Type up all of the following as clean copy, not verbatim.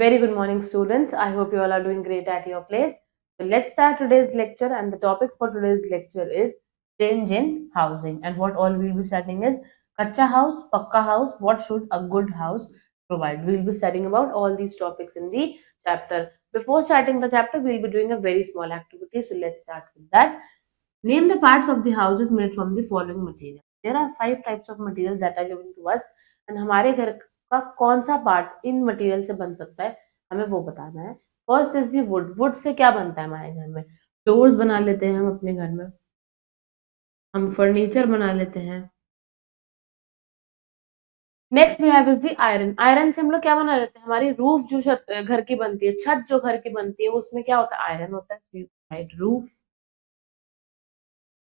Very good morning, students. I hope you all are doing great at your place. So let's start today's lecture, and the topic for today's lecture is change in housing. And what all we'll be studying is kacha house, pakka house. What should a good house provide? We'll be studying about all these topics in the chapter. Before starting the chapter, we'll be doing a very small activity. So let's start with that. Name the parts of the houses made from the following material. There are 5 types of materials that are given to us, and हमारे घर का कौन सा part in material से बन सकता है हमें वो बताना है। First is the wood. Would say क्या बनता है हमारे घर में? डोर्स बना लेते हैं हम अपने घर में, हम फर्नीचर बना लेते हैं। Next we have is the iron. Iron से हम लोग क्या बना लेते हैं? हमारी रूफ जो घर की बनती है, छत जो घर की बनती है, उसमें क्या होता है? आयरन होता है। Right, roof.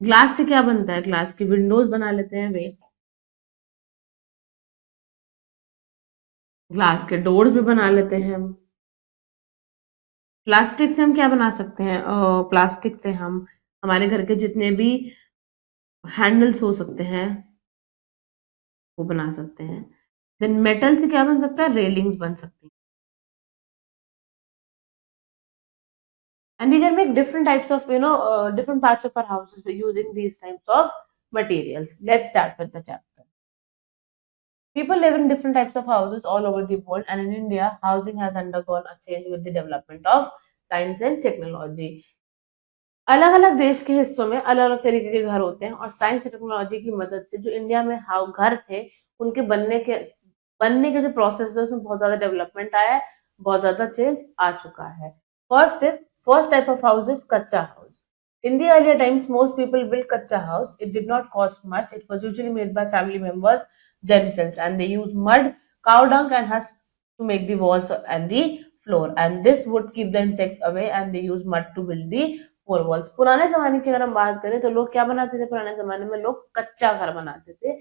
ग्लास से क्या बनता है? ग्लास की विंडोज बना लेते हैं वे। ग्लास के डोर्स भी बना लेते हैं हम। प्लास्टिक से हम क्या बना सकते हैं? प्लास्टिक से हम हमारे घर के जितने भी हैंडल्स हो सकते हैं वो बना सकते हैं। देन मेटल से क्या बन सकता है? रेलिंग्स बन सकती हैं। And we can make different types of different parts of our houses by using these types of materials. Let's start with the chapter. People live in different types of houses all over the world, and in India, housing has undergone a change with the development of science and technology. अलग अलग देश के हिस्सों में अलग अलग तरीके के घर होते हैं, और साइंस और टेक्नोलॉजी की मदद से जो इंडिया में घर थे उनके बनने के जो प्रोसेस है उसमें बहुत ज्यादा डेवलपमेंट आया है, बहुत ज्यादा चेंज आ चुका है। First is first type of house is कच्चा house. In the earlier times, most people built kacha house. It did not cost much. It was usually made by family members themselves, and they used mud, cow dung, and husk to make the walls and the floor. And this would keep the insects away. And they used mud to build the four walls. पुराने जमाने की अगर हम बात करें तो लोग क्या बनाते थे? पुराने जमाने में लोग कच्चा घर बनाते थे,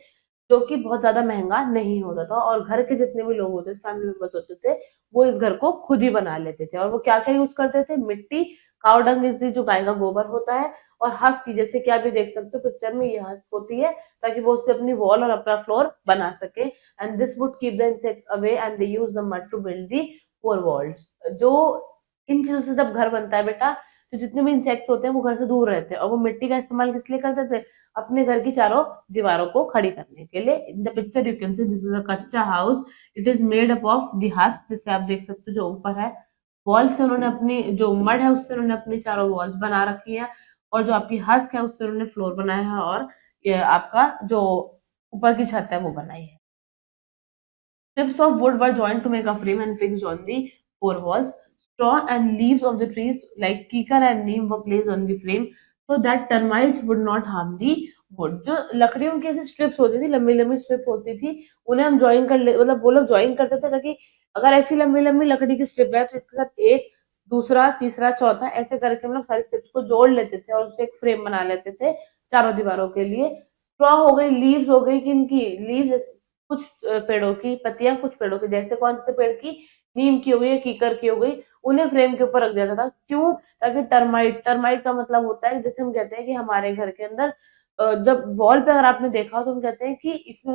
जो कि बहुत ज्यादा महंगा नहीं होता था, और घर के जितने भी लोग होते थे, फैमिली मेंबर्स होते थे, वो इस घर को खुद ही बना लेते थे। और वो क्या क्या यूज करते थे? मिट्टी, काव डंग इज जो गाय का गोबर होता है, और हस्क, जैसे कि आप भी देख सकते हो पिक्चर में, ये हस्क होती है, ताकि वो उससे अपनी वॉल और अपना फ्लोर बना सके। And this would keep the insects away, and they use the mud to build the four walls. जो इन चीजों से जब घर बनता है बेटा, तो जितने भी इंसेक्ट्स होते हैं वो घर से दूर रहते हैं, और वो मिट्टी का इस्तेमाल किस लिए करते थे? अपने घर की चारों दीवारों को खड़ी करने के लिए। In the picture you can see this is a kachcha house. It is made up of the husk, जिसे आप देख सकते हो जो ऊपर है। वॉल से उन्होंने अपनी जो मड है उससे उन्होंने अपनी चारों वॉल्स बना रखी है, और जो आपकी हस्क है उससे उन्होंने फ्लोर बनाया है, और ये आपका जो ऊपर की छत है वो बनाई है। Strips of wood were joined to make a frame and fixed on the four walls. Straw and leaves of the trees like kikar and neem were placed on the frame so that termites would not harm the wood. जो लकड़ियों की ऐसी strips होती थी, लंबी लंबी strip होती थी, उन्हें हम ज्वाइन कर ले, मतलब वो लोग ज्वाइन करते थे, ताकि अगर ऐसी लंबी लंबी लकड़ी की स्ट्रिप है तो इसके साथ एक दूसरा तीसरा चौथा ऐसे करके हम लोग सारी स्ट्रिप्स को जोड़ लेते थे, और उससे एक फ्रेम बना लेते थे चारों दीवारों के लिए। स्ट्रॉ हो गई, लीव्स हो गई, किनकी लीव्स? कुछ पेड़ों की पत्तियां, कुछ पेड़ों की, जैसे कौन से पेड़ की? नीम की हो गई, कीकर की हो गई। उन्हें फ्रेम के ऊपर रख दिया था। क्यों? ताकि टर्माइट, टर्माइट का मतलब होता है, जैसे हम कहते हैं कि हमारे घर के अंदर जब वॉल पे अगर आपने देखा हो तो हम कहते हैं कि इसमें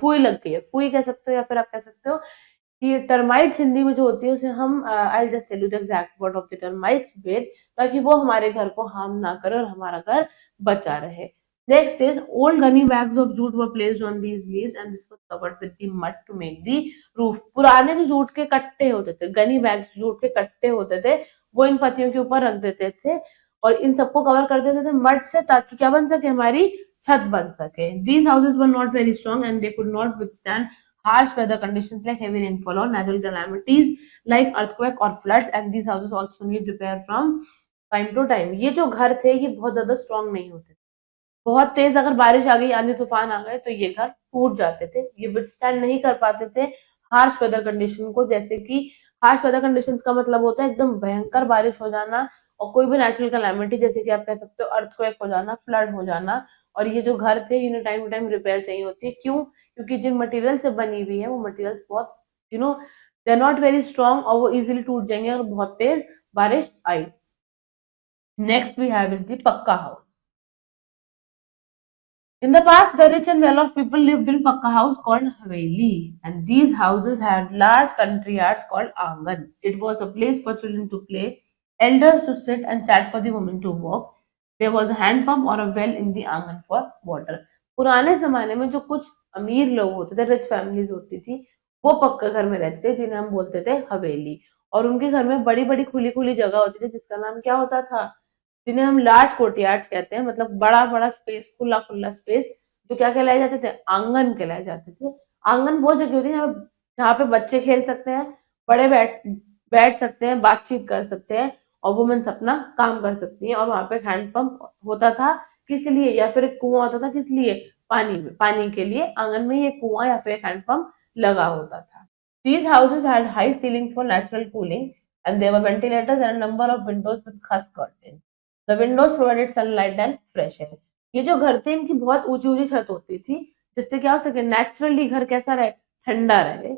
फुई लग गई है, फुई कह सकते हो, या फिर आप कह सकते हो कि टर्माइट्स हिंदी में जो होती है उसे हम I just tell you the exact word of the termites wait, ताकि वो हमारे घर को हार्म ना करे और हमारा घर बचा रहे। Next is old gunny bags of jute were placed on these leaves and this was covered with the mud to make the roof. पुराने जो जूट के कट्टे होते थे, गनी बैग्स जूट के कट्टे होते थे, वो इन पत्तियों के ऊपर रख देते थे, और इन सबको कवर कर देते थे मड से, ताकि क्या बन सके? हमारी छत बन सके। These houses were not very strong and they could not withstand harsh weather conditions like heavy rainfall or natural calamities like earthquake or floods, and these houses also need repair from time to time. ये जो घर थे ये बहुत ज्यादा strong नहीं होते, बहुत तेज अगर बारिश आ गई, आंधी तूफान आ गए, तो ये घर टूट जाते थे, ये विथस्टैंड नहीं कर पाते थे हार्श वेदर कंडीशन को। जैसे कि हार्श वेदर कंडीशंस का मतलब होता है एकदम भयंकर बारिश हो जाना, और कोई भी नेचुरल कैलामिटी, जैसे कि आप कह सकते हो अर्थक्वेक हो जाना, फ्लड हो जाना। और ये जो घर थे इन्हें टाइम टू टाइम रिपेयर चाहिए होती है। क्यों? क्योंकि जिन मटेरियल से बनी हुई है वो मटेरियल बहुत you know they are not very strong, और वो इजिली टूट जाएंगे अगर बहुत तेज बारिश आई। Next we have is the pakka house. In the past, the rich and well-off people lived in Pakka house called Haveli, and these houses had large country yards called Angan. It was a place for children to play, elders to sit and chat, for the women to walk. There was a hand pump or a well in the Angan for water. पुराने जमाने में जो कुछ अमीर लोग होते थे, rich families होती थी, वो पक्के घर में रहते थे, जिन्हें हम बोलते थे हवेली। और उनके घर में बड़ी बड़ी खुली खुली जगह होती थी, जिसका नाम क्या होता था, जिन्हें हम लार्ज कोर्टयार्ड्स कहते हैं, मतलब बड़ा बड़ा स्पेस, खुला खुला स्पेस, जो क्या कहलाए जाते थे, आंगन कहलाए जाते थे। आंगन वो जगह होती है जहाँ पे बच्चे खेल सकते हैं, बड़े बैठ बैठ सकते हैं, बातचीत कर सकते हैं, और वुमेन्स अपना काम कर सकती हैं। और वहां पे हैंड पंप होता था, किस लिए, या फिर एक कुआं होता था, किस लिए, पानी के लिए आंगन में ये कुआं या फिर हैंड पंप लगा होता था। These houses had high ceilings for natural cooling, and there were ventilators and a number of windows with khas curtains. The windows provided sunlight and fresh air. ये जो घर थे, इनकी बहुत ऊंची ऊंची छत होती थी, जिससे क्या हो सके, नेचुरली घर कैसा रहे, ठंडा रहे।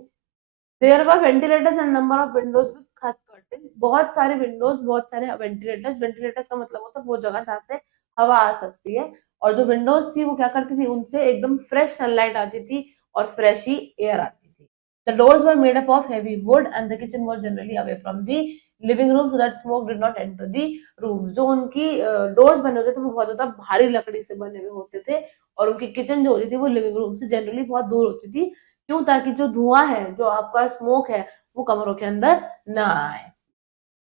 There were ventilators and number of windows with खास कर्टेन। बहुत सारे विंडोज, बहुत सारे वेंटिलेटर्स। वेंटिलेटर्स का मतलब होता है वो जगह जहाँ से हवा आ सकती है, और जो विंडोज थी वो क्या करती थी, उनसे एकदम फ्रेश सनलाइट आती थी और फ्रेश ही एयर आती थी। The doors were made up of heavy would and the kitchen was generally away from the living room so that smoke did not enter the room. जो उनकी डोर्स बने होते थे वो बहुत ज्यादा भारी लकड़ी से बने हुए होते थे, और उनकी किचन जो होती थी वो लिविंग रूम से जनरली बहुत दूर होती थी। क्यों? ताकि जो धुआं है, जो आपका स्मोक है, वो कमरों के अंदर ना आए।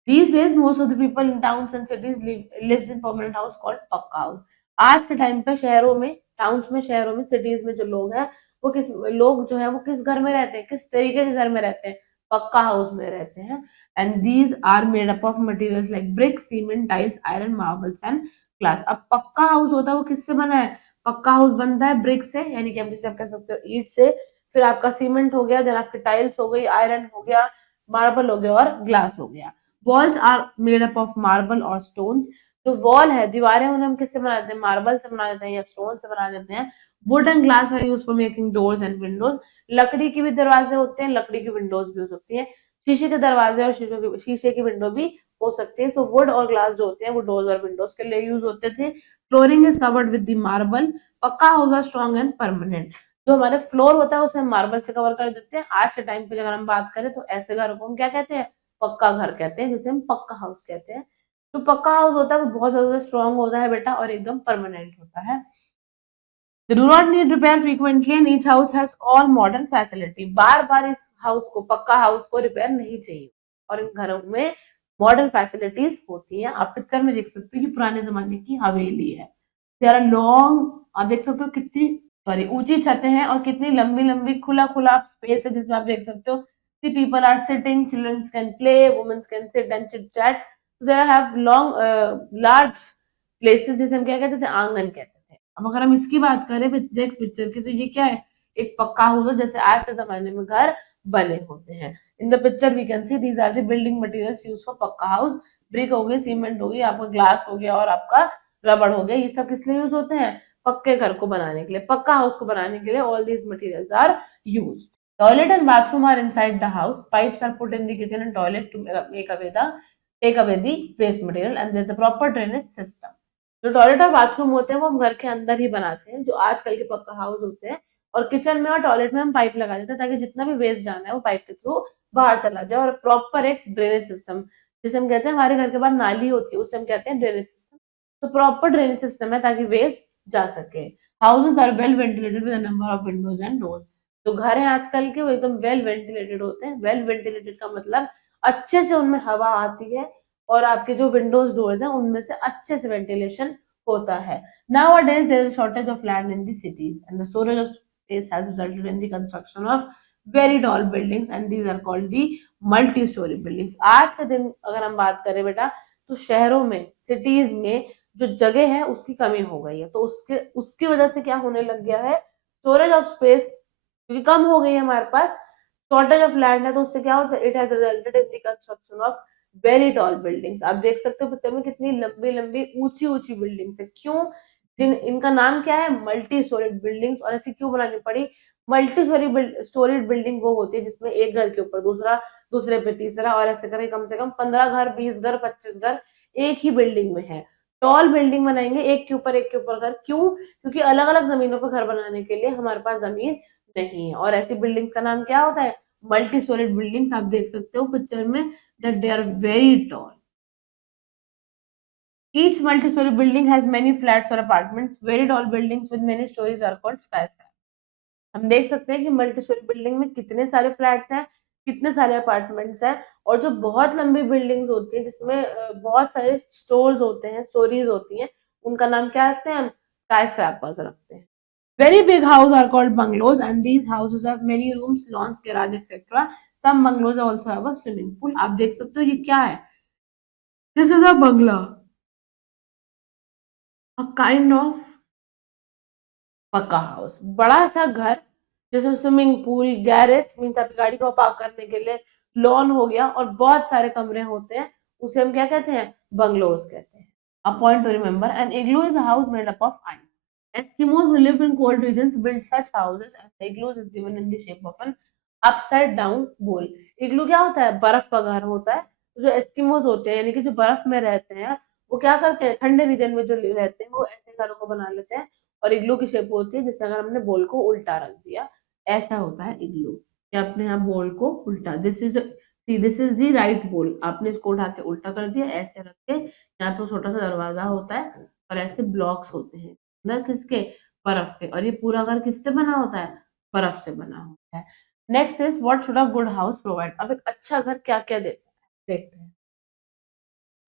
These days, most of the people in towns and cities lives in permanent house called पक्का हाउस। आज के टाइम पे शहरों में, टाउन्स में, शहरों में, सिटीज में जो लोग हैं, वो किस लोग जो है वो किस घर में रहते हैं, किस तरीके के घर में रहते हैं, पक्का हाउस में रहते हैं। And these are made up of materials like brick, cement, tiles, iron, marbles and glass. अब पक्का हाउस होता है वो किससे बना है? पक्का हाउस बनता है ब्रिक से, यानी कि हम जिसे आप कह सकते हो ईंट से, फिर आपका सीमेंट हो गया, देन आपकी टाइल्स हो गई, आयरन हो गया, मार्बल हो गया और ग्लास हो गया। Walls are made up of marble और स्टोन्स। जो वॉल है, दीवारें, उन्हें हम किससे बना देते हैं? मार्बल से बना देते हैं या स्टोन से बना देते हैं। Wood and glass are use for making doors and windows. लकड़ी के भी दरवाजे होते हैं, लकड़ी की विंडोज भी हो सकती है। शीशे के दरवाजे और शीशे की विंडो भी हो सकती है। सो वुड और ग्लास जो होते हैं वो डोर्स और विंडोज के लिए यूज होते थे। Flooring is covered with the marble. पक्का होगा स्ट्रॉन्ग एंड परमानेंट। जो हमारे फ्लोर होता है उसे हम मार्बल से कवर कर देते हैं। आज के टाइम पे अगर हम बात करें तो ऐसे घरों को हम क्या कहते हैं? पक्का घर कहते हैं, जिसे हम पक्का हाउस कहते हैं। तो पक्का हाउस होता है वो बहुत ज्यादा स्ट्रांग होता है बेटा, और एकदम परमानेंट होता है। They do not need repair frequently and each house has all modern facility। बार बार इस हाउस को, पक्का हाउस को रिपेयर नहीं चाहिए, और इन घरों में मॉडर्न फैसिलिटीज होती हैं। आप पिक्चर में देख सकते हो कि पुराने जमाने की हवेली है। देयर आर लॉन्ग, आप देख सकते हो कितनी, सॉरी, ऊंची छतें हैं और कितनी लंबी लंबी खुला खुला स्पेस है, जिसमें आप देख सकते हो कि people are sitting, children can play, womens can sit and chit chat. There have long large places, जिसे हम क्या कहते थे? आंगन कहते थे। अब अगर हम इसकी बात करें नेक्स्ट पिक्चर की, तो ये क्या है? एक पक्का हाउस है, जैसे आज के जमाने में घर बने होते हैं। In the picture we can see these are the building materials use for pucca house. Brick हो गई, सीमेंट हो गई, आपका ग्लास हो गया और आपका रबड़ हो गया। ये सब किस लिए यूज होते हैं? पक्के घर को बनाने के लिए, पक्का हाउस को बनाने के लिए all these materials are used. Toilet and bathroom are inside the house. Pipes are put in the kitchen and toilet to make away the take away the waste material and there is a proper drainage system. जो toilet और bathroom होते हैं वो हम घर के अंदर ही बनाते हैं, जो आजकल के पक्का हाउस होते हैं। और किचन में और टॉयलेट में हम पाइप लगा देते हैं, ताकि जितना भी वेस्ट जाना है वो पाइप के थ्रू बाहर चला जाए। और प्रॉपर एक ड्रेनेज सिस्टम, जिसे हम कहते हैं, हमारे घर के बाहर नाली होती है, उसे हम कहते हैं ड्रेनेज सिस्टम। तो प्रॉपर ड्रेनेज सिस्टम है ताकि वेस्ट जा सके। Houses are well ventilated with number of windows and doors. जो घर है आजकल के वो एकदम वेल वेंटिलेटेड होते हैं। वेल वेंटिलेटेड का मतलब अच्छे से उनमें हवा आती है, और आपके जो विंडोज डोर्स हैं उनमें से अच्छे से वेंटिलेशन होता है। Nowadays, there is a shortage of land in the cities, and the storage of space has resulted in the construction of very tall buildings, and these are called the multi-story buildings। आज के दिन अगर हम बात करें बेटा, तो शहरों में, सिटीज में जो जगह है उसकी कमी हो गई है, तो उसके उसकी वजह से क्या होने लग गया है? स्टोरेज ऑफ स्पेस क्योंकि कम हो गई है हमारे पास, शॉर्टेज ऑफ लैंड है, तो उससे क्या होता है? It has resulted in the construction of very tall buildings. आप देख सकते हो पिक्चर में कितनी लंबी लंबी ऊंची ऊंची बिल्डिंग्स है। क्यों? इनका नाम क्या है? Multi storeyed buildings. और ऐसी क्यों बनानी पड़ी? मल्टी स्टोरेड बिल्डिंग वो होती है जिसमें एक घर के ऊपर दूसरा, दूसरे पे तीसरा, और ऐसे करके कम से कम 15 घर, 20 घर, 25 घर एक ही बिल्डिंग में है। टॉल बिल्डिंग बनाएंगे एक के ऊपर एक के ऊपर घर, क्यों? क्योंकि अलग अलग जमीनों पर घर बनाने के लिए हमारे पास जमीन नहीं है। और ऐसी बिल्डिंग का नाम क्या होता है? Multi storeyed buildings. आप देख सकते हो पिक्चर में that they are very tall. Each multi-story building has many flats or apartments. Very tall buildings with many stories are called skyscrapers. हम देख सकते हैं कि मल्टी स्टोरी बिल्डिंग में कितने सारे फ्लैट्स हैं, कितने सारे अपार्टमेंट्स हैं। और जो बहुत लंबी बिल्डिंग्स होती है जिसमें बहुत सारे स्टोर्स होते हैं, स्टोरीज होती हैं, उनका नाम क्या रखते हैं हम? स्काई स्क्रैपर्स रखते हैं। Very big house are called bungalows and these houses have many rooms, lawns, garage etcetera. Some bungalows also have a swimming pool. आप देख सकते हो ये क्या है? This is a bungalow, a kind of pucca house, बड़ा सा घर जिसमें स्विमिंग पूल, गैरेज मीन्स आपकी गाड़ी को पार्क करने के लिए, लॉन हो गया और बहुत सारे कमरे होते हैं, उसे हम क्या कहते हैं? बंगलोज कहते हैं। A point to remember, an igloo is a house made up of ice. Eskimos who live in cold regions build such houses and the igloo is given in the shape of an upside down bowl. इग्लू क्या होता है? बर्फ का घर होता है। तो जो एस्किमोज होते हैं यानी कि जो बर्फ में रहते हैं, वो क्या करते हैं? ठंडे रीजन में जो रहते हैं वो ऐसे घरों को बना लेते हैं और इग्लू की शेप होती है, जिससे अगर हमने बोल को उल्टा रख दिया, ऐसा होता है इग्लू। कि अपने यहाँ बोल को उल्टा, दिस इज दी राइट बोल, आपने इसको उठा के उल्टा कर दिया, ऐसे रख के यहाँ पे छोटा सा दरवाजा होता है और ऐसे ब्लॉक्स होते हैं अंदर किसके? बर्फ के। और ये पूरा घर किससे बना होता है? बर्फ से बना होता है। Next is what should a good house provide. अब एक अच्छा घर क्या क्या देता है देखते हैं।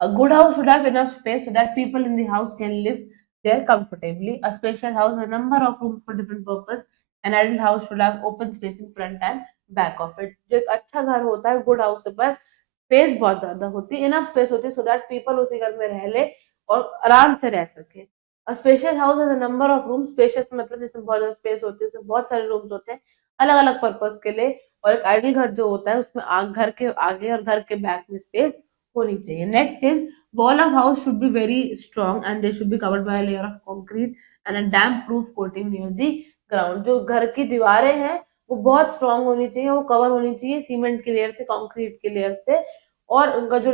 A good house should have enough space so that people in the house can live there comfortably. A spacious house has a number of rooms for different purpose. An ideal house should have open space in front and back of it. जो एक अच्छा घर होता है, good house के पास space बहुत ज्यादा होती है, इनफ स्पेस होती है सो दैट पीपल उसी घर में रह ले और आराम से रह सके। A spacious house has a number of rooms. Spacious मतलब जिसमें बहुत ज्यादा स्पेस होती है, उसमें बहुत सारे रूम्स होते हैं अलग अलग पर्पज के लिए। और एक आइडियल घर जो होता है उसमें घर के आगे और घर के बैक में स्पेस होनी चाहिए। Next is wall of house should be very strong and they should be covered by layer of concrete and a damp proof coating near the ground. जो घर की दीवारें हैं वो बहुत स्ट्रांग होनी चाहिए, वो कवर होनी चाहिए सीमेंट की लेयर से, कंक्रीट की लेयर से। और उनका जो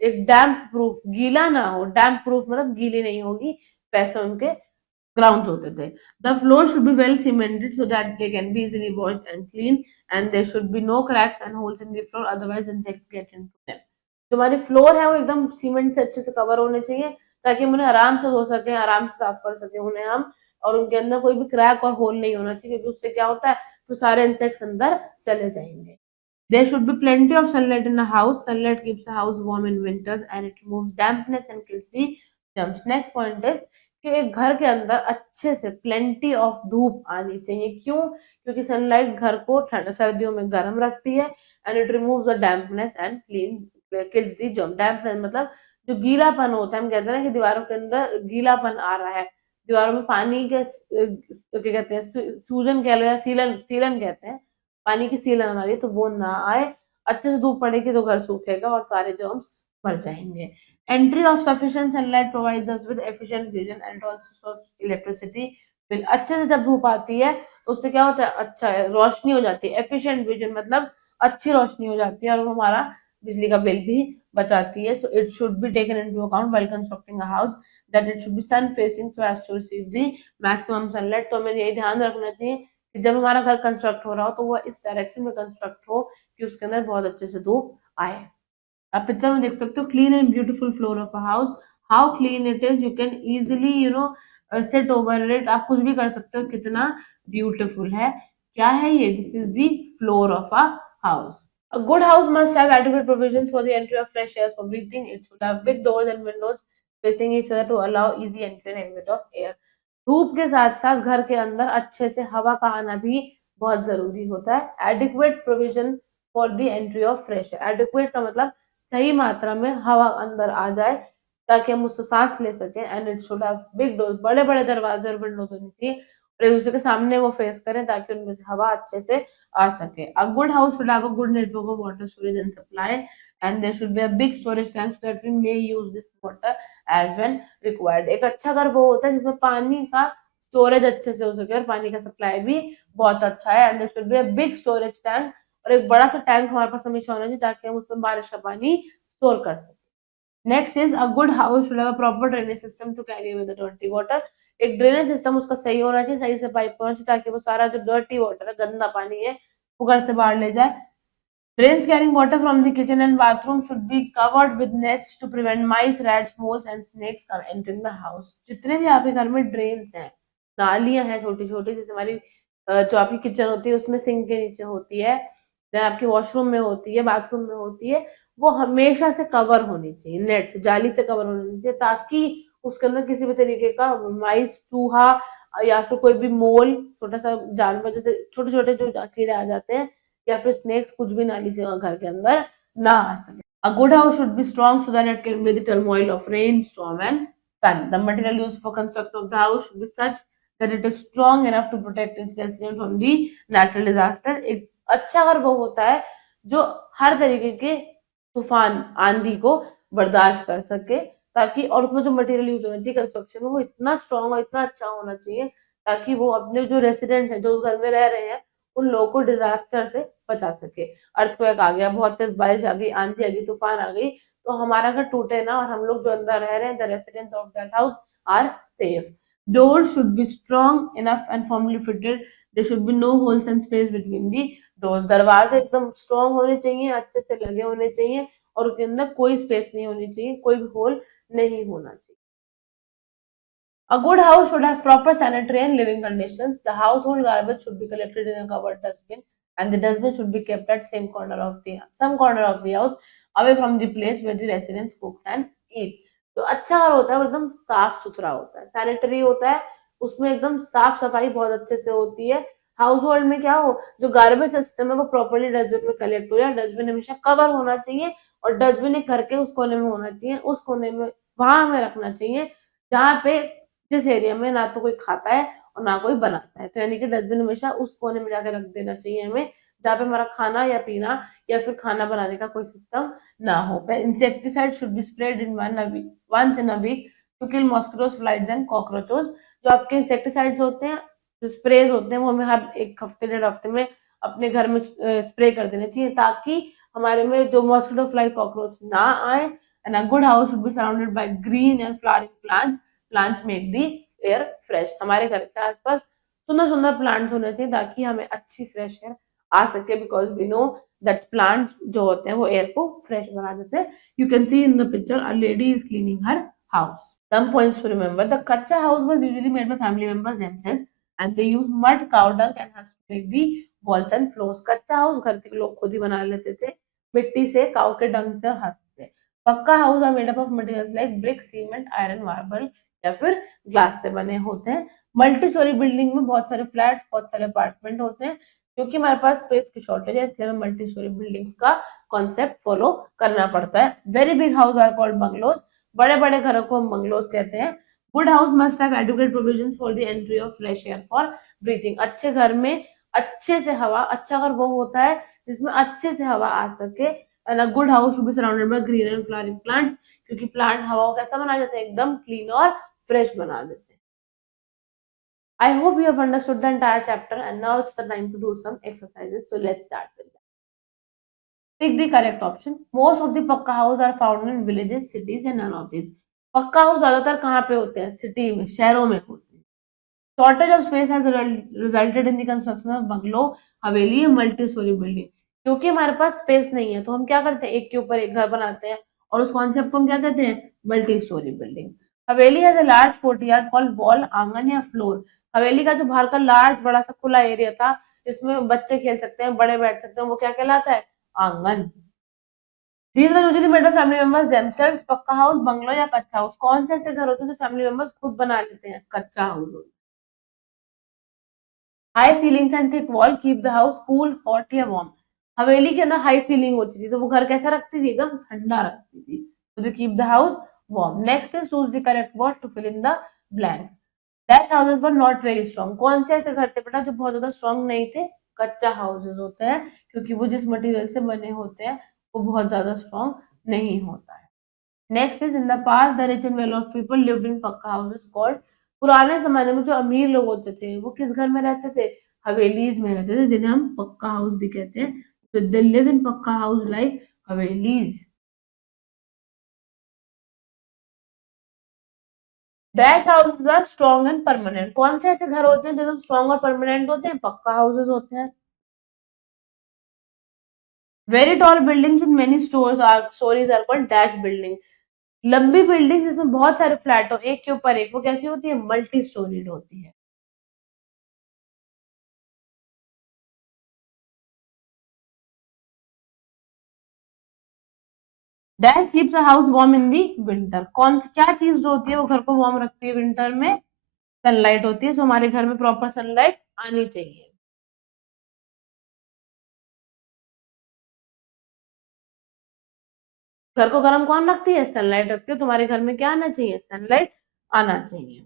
एक डैम्प प्रूफ, गीला ना हो, डैम्प प्रूफ मतलब गीली नहीं होगी, वैसे उनके ग्राउंड होते थे। The floor should be well cemented so that they can be easily washed and clean and there should be no cracks and holes in the floor otherwise insects get into them. जो हमारी floor है वो एकदम cement से अच्छे से cover होने चाहिए ताकि हम उन्हें आराम से धो सकें, आराम से साफ कर सकें उन्हें हम। और उनके अंदर कोई भी क्रैक और होल नहीं होना चाहिए, क्योंकि उससे क्या होता है, तो सारे इंसेक्ट्स अंदर चले जाएंगे। There should be plenty of sunlight in a house. Sunlight keeps a house warm in winters and it removes dampness and kills the germs. Next point is कि एक घर के अंदर अच्छे से प्लेंटी ऑफ धूप आनी चाहिए। क्यों? क्योंकि सनलाइट घर को सर्दियों में गर्म रखती है and it removes the dampness and clean kills the germ. Dampness मतलब जो गीलापन होता है, हम कहते हैं ना कि दीवारों के अंदर गीलापन आ रहा है, दीवारों में पानी के क्या कहते हैं, सूजन कह लो या सीलन, सीलन कहते हैं, पानी की सीलन आ रही है तो वो ना आए। अच्छे से धूप पड़ेगी तो घर सूखेगा और सारे जर्म्स मर जाएंगे। Entry of sufficient sunlight provides us with efficient vision and also source electricity bill। अच्छे से जब धूप आती है तो उससे क्या होता है, अच्छा है, रोशनी हो जाती है। एफिशिएंट विजन मतलब अच्छी रोशनी हो जाती है और वो हमारा बिजली का बिल भी बचाती है। So it should be taken into account while constructing a house that it should be sun facing so as to receive the maximum sunlight. तो हमें यही ध्यान रखना चाहिए कि जब हमारा घर कंस्ट्रक्ट हो रहा हो तो वो इस डायरेक्शन में कंस्ट्रक्ट हो कि उसके अंदर बहुत अच्छे से धूप आए। आप पिक्चर में देख सकते हो clean and beautiful floor of a house. How clean it is, you can easily sit over it. आप कुछ भी कर सकते हो, कितना ब्यूटीफुल है। क्या है ये? This is the floor of a house. A good house must have adequate provisions for the entry of fresh air for breathing. It should have big doors and windows facing each other to allow easy entry and exit of air. धूप के साथ साथ घर के अंदर अच्छे से हवा का आना भी बहुत जरूरी होता है। Adequate provision for the entry of fresh air. Adequate का मतलब सही मात्रा में हवा अंदर आ जाए ताकि हम उससे सांस ले सकें। And it should have big doors, बड़े बड़े दरवाजे और विंडोज होनी चाहिए और एक दूसरे के सामने वो फेस करें ताकि उनमें से हवा अच्छे से आ सके। A good house should have a good network of water storage and supply, and there should be a big storage tank so that we may use this water as when required। एक अच्छा घर वो होता है जिसमें पानी का storage अच्छे से हो सके और पानी का सप्लाई भी बहुत अच्छा है। And there should be a big storage tank, और एक बड़ा सा टैंक हमारे पास हमेशा होना चाहिए ताकि हम उसमें बारिश का पानी स्टोर कर सकें। Next is a good house should have a proper drainage system to carry away the dirty water. एक ड्रेनेज सिस्टम उसका सही होना चाहिए, सही से पाइप पहुंचे ताकि वो सारा जो डर्टी वाटर है, गंदा पानी है, वो घर से बाहर ले जाए। Drains carrying water from the kitchen and bathroom should be covered with nets to prevent mice, rats, moles and snakes from entering the house। जितने भी आपके घर में ड्रेन्स हैं, नालियां हैं छोटी छोटी, जैसे हमारी जो आपकी किचन होती है उसमें सिंक के नीचे होती है, या आपकी वॉशरूम में होती है, बाथरूम में होती है, वो हमेशा से कवर होनी चाहिए, नेट से, जाली से कवर होनी चाहिए, ताकि उसके अंदर किसी भी तरीके का माइस, चूहा या फिर कोई भी मोल, छोटा सा जानवर, जैसे छोटे छोटे जो कीड़े आ जाते हैं, या फिर स्नेक्स, कुछ भी नाली से घर के अंदर ना आ सके। A good house should be strong so that it can bear the turmoil of rain, storm, and sun. The material used for construction of the house should be such that it is strong enough to protect its resident from the natural disaster। एक अच्छा घर वो होता है जो हर तरीके के तूफान, आंधी को बर्दाश्त कर सके, ताकि, और उसमें जो मटेरियल यूज होना चाहिए कंस्ट्रक्शन में, वो इतना स्ट्रांग और इतना अच्छा होना चाहिए ताकि वो अपने जो रेसिडेंट है, जो उस घर में रह रहे हैं, उन लोगों को डिजास्टर से बचा सके। अर्थक्वेक आ गया, बहुत तेज बारिश आ गई, आंधी आ गई, तूफान आ गई, तो हमारा घर टूटे ना, और हम लोग जो अंदर रह रहे हैं, the residents of that house are safe. Door should be strong enough and firmly fitted. There should be no holes and space between the doors. दरवाजे एकदम स्ट्रॉन्ग होने चाहिए, अच्छे से लगे होने चाहिए, और उसके अंदर कोई स्पेस नहीं होनी चाहिए, कोई भी होल नहीं होना चाहिए। A good house should have proper sanitary and living conditions. The household garbage should be collected in a covered dustbin, and the dustbin should be kept at some corner of the house, away from the place where the residents cook and eat। तो अच्छा घर होता है वो एकदम साफ सुथरा होता है, सैनिटरी होता है, उसमें एकदम साफ सफाई बहुत अच्छे से होती है। हाउस होल्ड में क्या हो, जो गार्बेज सिस्टम है वो प्रॉपरली डस्टबिन में कलेक्ट हो जाए, डस्टबिन हमेशा कवर होना चाहिए, और डस्टबिन एक घर के उस कोने में होना चाहिए, उस कोने में, वहां हमें रखना चाहिए जहाँ पे, जिस एरिया में ना तो कोई खाता है और ना कोई बनाता है, तो यानी कि डस्टबिन हमेशा उस कोने में जाकर रख देना चाहिए हमें, जहाँ पे हमारा खाना या पीना या फिर खाना बनाने का कोई सिस्टम ना हो। Insecticide should be spread in once in a week to kill mosquitoes, flies and cockroaches. जो आपके इंसेक्टिसाइड्स होते हैं, जो स्प्रेज होते हैं, वो हमें हर एक हफ्ते, डेढ़ हफ्ते में अपने घर में स्प्रे कर देने चाहिए, ताकि हमारे में जो मॉस्किटो, फ्लाई, कॉकरोच ना आए। And a good house should be surrounded by green and flowering plants make the air fresh. हमारे घर के आसपास सुंदर सुंदर प्लांट्स होने चाहिए ताकि हमें अच्छी फ्रेश एयर आ सके, because we know that plants जो होते हैं वो एयर को फ्रेश बना देते हैं। You can C in the picture a lady is cleaning her house. Some points to remember: the kacha house was usually made by family members themselves, and they used mud, cow dung, and husk to make the walls and floors। कच्चा house घर के लोग खुद ही बना लेते थे, मिट्टी से, काऊ के डंग से और हस्क से। Pucca house are made up of materials like brick, cement, iron, marble या फिर ग्लास से बने होते हैं। मल्टी स्टोरी बिल्डिंग में बहुत सारे फ्लैट, बहुत सारे अपार्टमेंट होते हैं। क्योंकि हमारे पास स्पेस की शॉर्टेज है, इसलिए हमें मल्टी स्टोरी बिल्डिंग्स का कॉन्सेप्ट फॉलो करना पड़ता है। Very big house are called bungalows. बड़े बड़े घरों को हम बंगलोज कहते हैं। Good house must have adequate provision for the entry of fresh air for breathing. अच्छे घर में अच्छे से हवा, अच्छा घर वो होता है जिसमें अच्छे से हवा आ सके। And a good house should be surrounded by green and flowering plants, क्योंकि प्लांट हवा को कैसा बना देते हैं, एकदम क्लीन और फ्रेश बना देते हैं। I hope you have understood the entire chapter, and now it's the time to do some exercises. So let's start with that. Pick the correct option. Most of the पक्का house are found in villages, cities, and none of these। पक्का house ज्यादातर कहाँ पे होते हैं, city में, शहरों में होते हैं। Shortage of space has resulted in the construction of bungalow, Haveli, multi storey building. क्योंकि हमारे पास स्पेस नहीं है, तो हम क्या करते हैं, एक के ऊपर एक घर बनाते हैं, और उस कॉन्सेप्ट को हम क्या कहते हैं, multi storey building. Haveli has a large courtyard called wall, आंगन या फ्लोर। हवेली का जो बाहर का लार्ज बड़ा सा खुला एरिया था, जिसमें बच्चे खेल सकते हैं, बड़े बैठ सकते हैं, वो क्या कहलाता है, आंगन। These were usually made by family members themselves। पक्का हाउस, बंगलो या कच्चा हाउस, कौन से ऐसे घर होते हैं जो फैमिली मेंबर्स खुद बना लेते हैं, कच्चा house. High ceilings and thick wall keep the house cool, hot या वार्म। हवेली के अंदर हाई सीलिंग होती थी, तो वो घर कैसा रखती थी, एकदम ठंडा रखती थी, तो they keep the house warm. Next is choose the correct word to fill in the blanks. That houses were not very strong. कौन से ऐसे घर थे बेटा जो बहुत ज्यादा स्ट्रॉन्ग नहीं थे, कच्चा हाउसेस होते हैं, क्योंकि वो जिस मटेरियल से बने होते हैं वो बहुत ज्यादा स्ट्रॉन्ग नहीं होता है। Next is in the past the rich and well of people lived in पक्का हाउसेस कॉल्ड। पुराने जमाने में जो अमीर लोग होते थे वो किस घर में रहते थे, हवेलीज में रहते थे, जिन्हें हम पक्का हाउस भी कहते हैं। तो दे live in pucca house like havelis. Dash houses are strong and permanent. कौन से ऐसे घर होते हैं जो स्ट्रॉन्ग और परमानेंट होते हैं? पक्का हाउसेज होते हैं. Very tall buildings with many storeys are called dash building. लंबी बिल्डिंग जिसमें बहुत सारे फ्लैट हो एक के ऊपर एक, वो कैसी होती है? मल्टी स्टोरीड होती है. Dash keeps a house warm in the winter. क्या चीज जो होती है वो घर को वार्म रखती है विंटर में? सनलाइट होती है. सो हमारे घर में प्रॉपर सनलाइट आनी चाहिए. घर को गर्म कौन रखती है? सनलाइट रखती है. तुम्हारे घर में क्या आना चाहिए? सनलाइट आना चाहिए.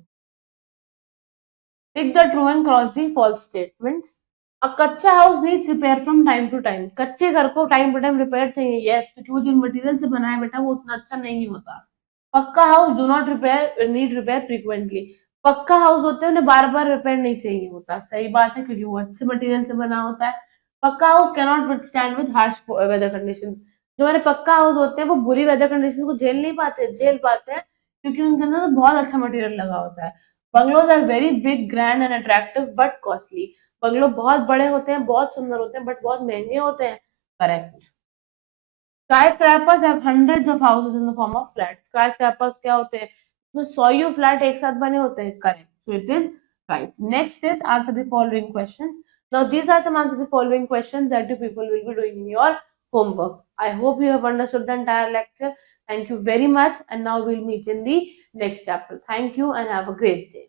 Pick the true and cross the false statements. A kachcha house needs repair from time to time. कच्चे घर को टाइम टू टाइम रिपेयर चाहिए. यस, क्योंकि वो जिन मटेरियल से बना है बेटा वो उतना अच्छा नहीं होता. पक्का house do not repair need repair frequently. पक्का हाउस होते हैं उन्हें बार बार रिपेयर नहीं चाहिए होता. सही बात है, क्योंकि वो अच्छे मटेरियल से बना होता है. Pucca house can not withstand with harsh weather condition. जो हमारे पक्का हाउस होते हैं वो बुरी वेदर कंडीशन को झेल नहीं पाते. झेल पाते हैं क्योंकि उनके अंदर तो बहुत अच्छा मटेरियल लगा होता है. Bungalows are very big grand and attractive but costly. Bungalow बहुत बड़े होते हैं, बहुत सुंदर होते हैं, बट बहुत महंगे होते हैं. Correct. Skyscrapers have hundreds of houses in the form of flats. Skyscrapers क्या होते हैं? उसमें 100 फ्लैट एक साथ बने होते हैं. Correct. So it is right. Next is answer the following questions. Now these are some answer the following questions that you people will be doing in your homework. I hope you have understood the entire lecture. Thank you very much. And now we'll meet in the next chapter. Thank you and have a great day.